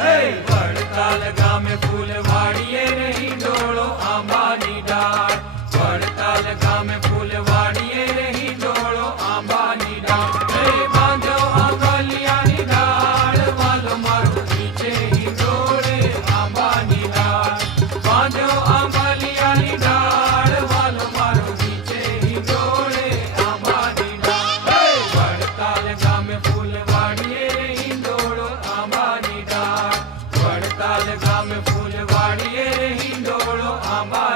વડતાલ ગામે ફૂલવાડીએ રહી ડોળો આંબાની ડાળ. વડતાલ ગામે ફૂલવાડીએ રહી ડોળો આંબાની ડાળ. બાંધો આંબલિયાની ડાળ વાલો મારો નીચે ડોળે આંબાની ડાળ. બાંધો આંબલિયાની ડાળ વાલો મારો નીચે ડોળે આંબાની ડાળ. વડતાલ ગામે ફૂલવાડીએ રહી ડોળો આંબાની ડાળ. વડતાલ ગામે ફૂલવાડીએ રહી ડોળો આંબા